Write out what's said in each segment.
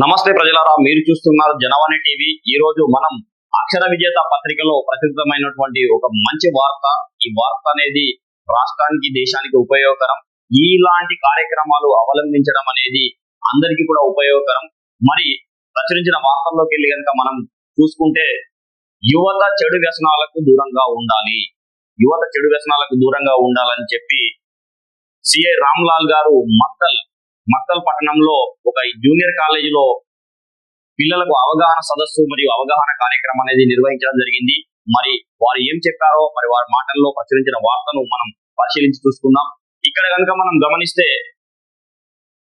నమస్తే ప్రజలారా మీరు చూస్తున్నారు జనవాణి టీవీ. ఈ రోజు మనం అక్షర విజేత పత్రికలో ప్రచురితమైనటువంటి ఒక మంచి వార్త. ఈ వార్త అనేది రాష్ట్రానికి దేశానికి ఉపయోగకరం. ఇలాంటి కార్యక్రమాలు అవలంబించడం అనేది అందరికీ కూడా ఉపయోగకరం. మరి ప్రచురించిన వార్తల్లోకి వెళ్ళి కనుక మనం చూసుకుంటే యువత చెడు వ్యసనాలకు దూరంగా ఉండాలి. యువత చెడు వ్యసనాలకు దూరంగా ఉండాలని చెప్పి సిఐ రామ్లాల్ గారు మత్తల్ మత్తల్ పట్టణంలో ఒక జూనియర్ కాలేజీలో పిల్లలకు అవగాహన సదస్సు మరియు అవగాహన కార్యక్రమం అనేది నిర్వహించడం జరిగింది. మరి వారు ఏం చెప్పారో మరి వారి మాటల్లో ప్రచురించిన వార్తను మనం పరిశీలించి చూసుకుందాం. ఇక్కడ కనుక మనం గమనిస్తే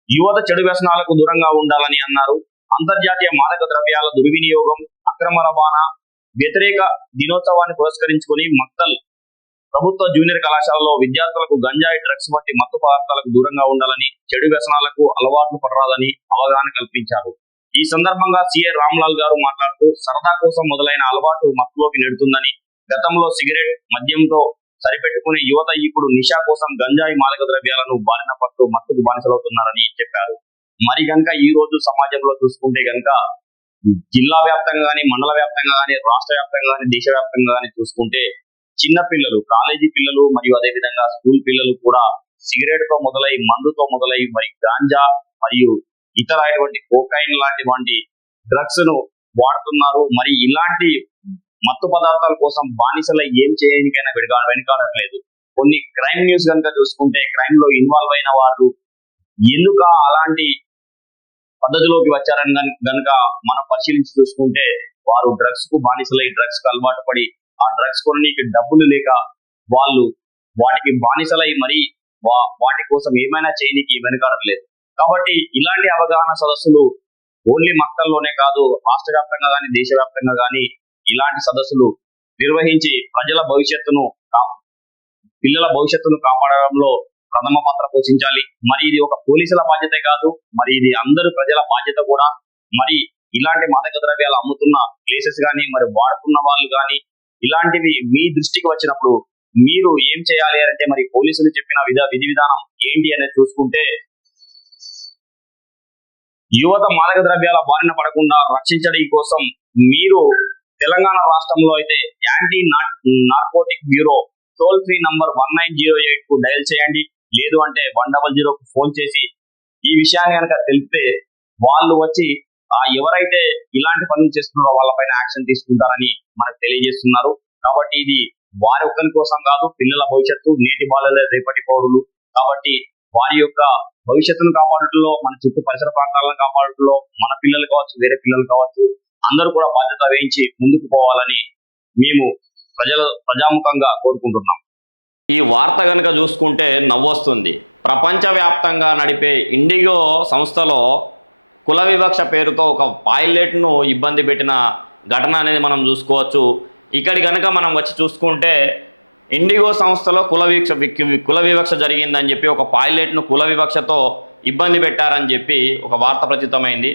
యువత చెడు వ్యసనాలకు దూరంగా ఉండాలని అన్నారు. అంతర్జాతీయ మాదక ద్రవ్యాల దుర్వినియోగం అక్రమ రవాణా వ్యతిరేక దినోత్సవాన్ని పురస్కరించుకొని మక్తల్ ప్రభుత్వ జూనియర్ కళాశాలలో విద్యార్థులకు గంజాయి డ్రగ్స్ వంటి మత్తు పదార్థాలకు దూరంగా ఉండాలని చెడు వ్యసనాలకు అలవాట్లు పడరాదని అవగాహన కల్పించారు. ఈ సందర్భంగా సిఏ రామ్లాల్ గారు మాట్లాడుతూ సరదా కోసం మొదలైన అలవాటు మత్తులోకి నెడుతుందని గతంలో సిగరెట్ మద్యంతో సరిపెట్టుకునే యువత ఇప్పుడు నిషా కోసం గంజాయి మాదక ద్రవ్యాలను బారిన పట్టు మత్తుకు బానిసలవుతున్నారని చెప్పారు. మరి గనక ఈ రోజు సమాజంలో చూసుకుంటే గనక జిల్లా వ్యాప్తంగా కానీ మండల వ్యాప్తంగా కానీ రాష్ట్ర వ్యాప్తంగా కానీ దేశ వ్యాప్తంగా కానీ చూసుకుంటే చిన్న పిల్లలు కాలేజీ పిల్లలు మరియు అదే విధంగా స్కూల్ పిల్లలు కూడా సిగరెట్తో మొదలై మందుతో మొదలై మరి గాంజా మరియు ఇతర అటువంటి కోకైన్ లాంటి వంటి డ్రగ్స్ను వాడుతున్నారు. మరి ఇలాంటి మత్తు పదార్థాల కోసం బానిసలై ఏం చేయడానికైనా వెనుక వెనుకాడట్లేదు. కొన్ని క్రైమ్ న్యూస్ కనుక చూసుకుంటే క్రైమ్లో ఇన్వాల్వ్ అయిన వారు ఎందుక అలాంటి పద్ధతిలోకి వచ్చారని కనుక గనుక మనం పరిశీలించి చూసుకుంటే వారు డ్రగ్స్కు బానిసలై డ్రగ్స్కు అలవాటు పడి ఆ డ్రగ్స్ కొనడానికి డబ్బులు లేక వాళ్ళు వాటికి బానిసలై మరి వా- వాటి కోసం ఏమైనా చేయడానికి వెనుకాడట్లేదు కాబట్టి ఇలాంటి అవగాహన సదస్సులు ఓన్లీ మక్కల్లోనే కాదు రాష్ట్ర వ్యాప్తంగా కానీ దేశవ్యాప్తంగా కానీ ఇలాంటి సదస్సులు నిర్వహించి ప్రజల భవిష్యత్తును పిల్లల భవిష్యత్తును కాపాడడంలో ప్రథమ పాత్ర పోషించాలి. మరి ఇది ఒక పోలీసుల బాధ్యతే కాదు మరి ఇది అందరు ప్రజల బాధ్యత కూడా. మరి ఇలాంటి మాదక ద్రవ్యాలు అమ్ముతున్న ప్లేసెస్ కానీ మరి వాడుతున్న వాళ్ళు కానీ ఇలాంటివి మీ దృష్టికి వచ్చినప్పుడు మీరు ఏం చేయాలి అంటే మరి పోలీసులు చెప్పిన విధ విధి విధానం ఏంటి అనేది చూసుకుంటే యువత మాదక ద్రవ్యాల బారిన పడకుండా రక్షించడం కోసం మీరు తెలంగాణ రాష్ట్రంలో అయితే Anti Narcotic Bureau toll free number one nine zero ఎయిట్కు dial చేయండి. లేదు అంటే వన్ డబల్ జీరోకు ఫోన్ చేసి ఈ విషయాన్ని కనుక తెలిపితే వాళ్ళు వచ్చి ఆ ఎవరైతే ఇలాంటి పనులు చేస్తున్నారో వాళ్ళపైన యాక్షన్ తీసుకుంటారని మనకు తెలియజేస్తున్నారు. కాబట్టి ఇది వారి ఒక్కరి కోసం కాదు పిల్లల భవిష్యత్తు నేటి బాలలే రేపటి పౌరులు. కాబట్టి వారి యొక్క భవిష్యత్తును కాపాడటంలో మన చుట్టూ పరిసర ప్రాంతాలను కాపాడటంలో మన పిల్లలు కావచ్చు వేరే పిల్లలు కావచ్చు అందరూ కూడా బాధ్యత వహించి ముందుకు పోవాలని మేము ప్రజల ప్రజాముఖంగా కోరుకుంటున్నాం. ఈ వార్త కనుక చూసుకుంటే నవ్వొస్తుంది. ప్రపంచవ్యాప్తంగా నడిపే ఇండిగో సంస్థలో కుల వివక్ష పేరుతో ఒక పైలట్ను ఇబ్బంది పెట్టిన ఘటన అనేది మనం చూసుకోవచ్చు. ఇక్కడి కనుక మనం వచ్చి చూసుకుంటే ఇండిగో సంస్థలో కుల వివక్ష కుల వివక్ష జరిగిందని చెప్పి ఒక పైలట్ను కుల వివక్షతో ఇబ్బంది పెట్టారని చెప్పి ఒక వార్త ప్రచురితమైంది.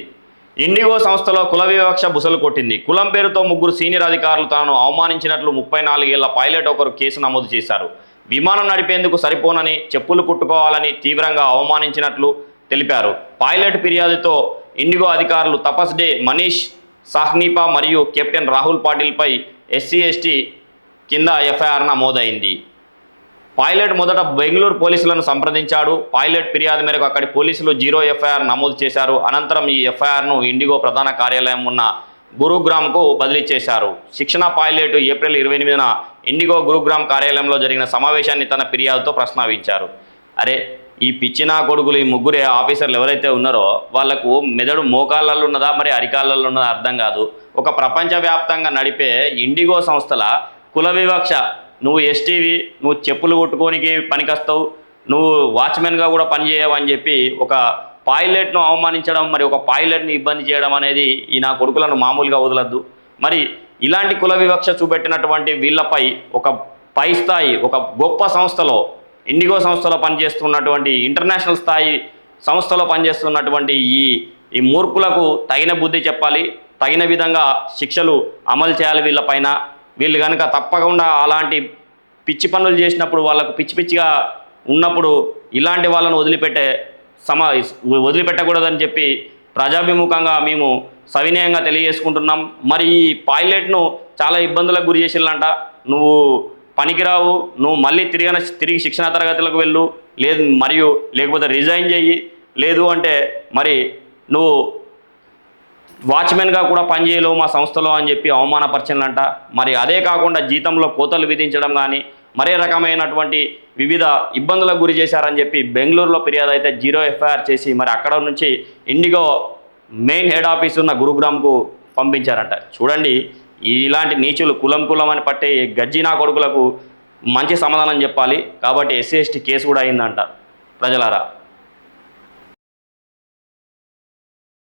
ఇండిగో సంస్థలో కుల వివక్ష బుసలు కొట్టింది. కులం పేరుతో ముగ్గురు సీనియర్ అధికారులు తాను అవమానించినట్లు ముప్పై నాలుగేళ్ళ పైలట్ ఒకరు కేసు నమోదు చేశారు. విమానం నడిపేందుకు సరిపోనని చెప్పులు కుట్టుకోవాలని తీవ్రంగా అవమానించినట్లు తెలిపారు. పైలట్ ఫిర్యాదుతో ఇండిగో అధికారులు తపస్ డే మనీష్ సాహ్నీపా మరియు కెప్టెన్ రాహుల్ పాటిల్పై ఎస్సీ ఎస్టీ కింద ఎఫ్ఐఆర్ నమోదైంది. పైలట్ మొదట బెంగళూరు పోలీసులను సంప్రదించాడు. పైలట్ ఫిర్యాదు మేరకు అక్కడి పోలీసులు జీరో ఎఫ్ఐఆర్ నమోదు చేశారు. అనంతరం ఈ ఎఫ్ఐఆర్ను ఇండిగో ప్రధాన కార్యాలయం ఉన్న గురుగ్రామ్కు బదిలీ చేశారు. శిక్షణ పైలట్ ఏప్రిల్ ఇరవై ఎనిమిదిన ఇండిగో గురుగ్రామ్ కార్యాలయంలో జరిగిన సమావేశాన్ని తన ఫిర్యాదుతో ప్రస్తావించారు అరే ఈ పిచ్చినా కొడుకులు ఈ ముగ్గురే ఆఫీసర్లు ఎవరైతే ఉన్నారో వాళ్ళకు మెదడు మోకాళ్ళల్లో ఉన్నదా మరి అరికాళ్ళల్లో ఉన్నదా అర్థం కాదు. ఒక ప్రపంచవ్యాప్తంగా నడిపే ఇండిగో సంస్థల కుల వివక్ష. నువ్వు ఎస్టీవి నువ్వు చెప్పులు కొట్టుకోనికి పనికొస్తావు నువ్వు వాచ్మెన్గా కూడా పనిచేయవు అని చెప్పి ఒక పైలట్ను అవమానించడం మరి ఒక పైలట్ని ఇబ్బంది చేయడం అనేది ఈ నా కొడుకులను మామూలుగా వదలద్దు. మరి ఇలాంటి కుల వివక్ష చూపెట్టినటువంటి వీళ్ళపై ఒక పై స్థాయి ఒక గొప్ప సంస్థలో ఇండిగో సంస్థలో పనిచేస్తున్నటువంటి ఇంటర్నేషనల్ స్థాయి సంస్థలో పనిచేస్తున్నటువంటి ఈ ఈ మూర్ఖులకు తగిన బుద్ధి చెప్పాలి తగిన విధంగా శిక్షలు అమలు చేయాలి వీళ్ళపైన వీళ్ళు కనుక తప్పకుండా అలాంటి పిచ్చి పనులు చేసినప్పుడు వాళ్ళకు పిచ్చి పిచ్చిగా ఉన్నప్పుడు ఇలాంటి వాళ్ళను వదిలిపెట్టే సమా వదిలిపెట్టకూడదని చెప్పి ప్రజాభిముఖంగా మేము సవినయంగా తెలియజేసుకుంటున్నాం. మరి ఈ పైలట్ను చాలా ఇబ్బందులకు గురి చేసిందంట. నువ్వు పనికిరావు. నువ్వు మళ్ళీ తిరిగిన తిరిగి శిక్షణ తరగతులకు వెళ్ళు. లేదు మరియు లేకపోతే రిజైన్ చెయ్యి. లేదు అంటే మరి నువ్వు వాచ్మెన్గా కూడా పనిచేయలేవు మా సంస్థలో అని చెప్పి అవమానపరిచిందంట మరి అదే కాకుండా జీతంలో కోతలు విధించడం కానీ మరే రకమైనటువంటి వివిధ ఇబ్బందులకు గురి చేశారని చెప్పి బెంగళూరులో ఫిర్యాదు అయితే జీరో ఎఫ్ఐఆర్ చేసి మరి అక్కడ నుంచి ఇండిగో మెయిన్ హెడ్ ఆఫీస్ ఉన్న గురుగ్రామ్కు పంపించారంట. చూడండి ఇలాంటి నీచులు కులం కులం అని పట్టే గజ్జి నా కొడుకులకు మంచి సమాధానం చెప్పాలి. కాబట్టి ఎస్సీ ఎస్టీ కేసు కూడా అయిందంట. ప్రజలారా.